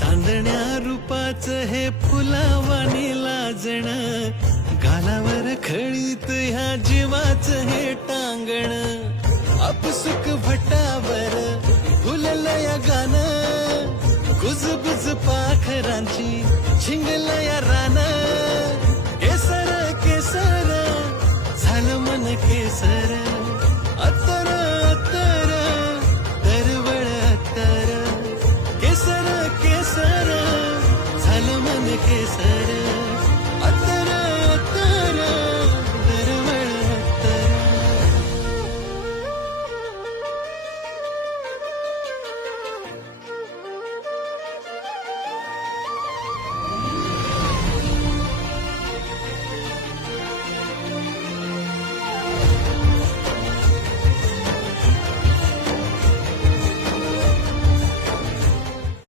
चांदण्या रूपाचं हे फुलावानी लाजण, गालावर खळीत ह्या जीवाचं हे टांगण, आपसुक भटावर फुललं या गाणं, गुजबुज पाखरांची झिंगलं या रानं, केसर केसर झालं मन केसर, अत्तर अत्तर दरवळ अत्तर, केसर केसर झालं मन केसर.